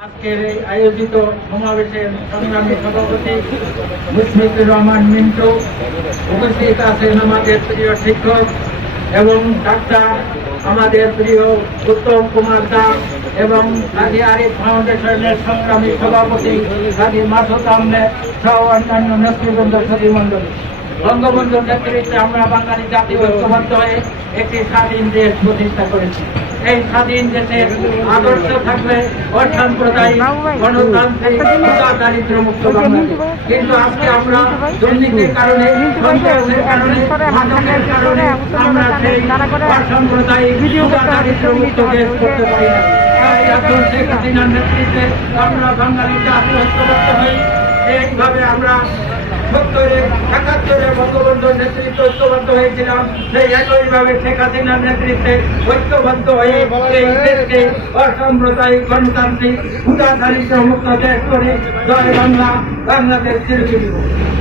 আজকের এই আয়োজিত সমাবেশের সংগ্রামী সভাপতি মুশফিকুর রহমান মিন্টু উপস্থিত আছেন আমাদের প্রিয় শিক্ষক এবং ডাক্তার আমাদের প্রিয় উত্তম কুমার দাস এবং কাজী আরিফ ফাউন্ডেশনের সংগ্রামী সভাপতি কাজী মাসুদ আহমেদ সহ অন্যান্য নেতৃবৃন্দ সতীমণ্ডলী বঙ্গবন্ধুর নেতৃত্বে আমরা বাঙালি জাতি ঐক্যবদ্ধ হয়ে একটি স্বাধীন দেশ প্রতিষ্ঠা করেছি। এই স্বাধীন দেশের আদর্শ থাকবে অসাম্প্রদায়িক, গণতান্ত্রিক দারিদ্র মুক্ত কিন্তু আজকে আমরা দুর্নীতির কারণে, সন্ত্রাসের কারণে কারণে আমরা সেই অসাম্প্রদায়িক করতে পারি না তাই এখন শেখ হাসিনার নেতৃত্বে আমরা বাঙালি জাতি ঐক্যবদ্ধ হই। এইভাবে আমরা সত্তরে একাত্তরে বঙ্গবন্ধুর নেতৃত্বে ঐক্যবদ্ধ হয়েছিলাম। সেই একইভাবে শেখ হাসিনার নেতৃত্বে ঐক্যবদ্ধ হয়ে এই দেশকে অসাম্প্রদায়িক গণতান্ত্রিক ক্ষুদা দারিদ্র মুক্ত দেশ করে জয় বাংলা বাংলাদেশ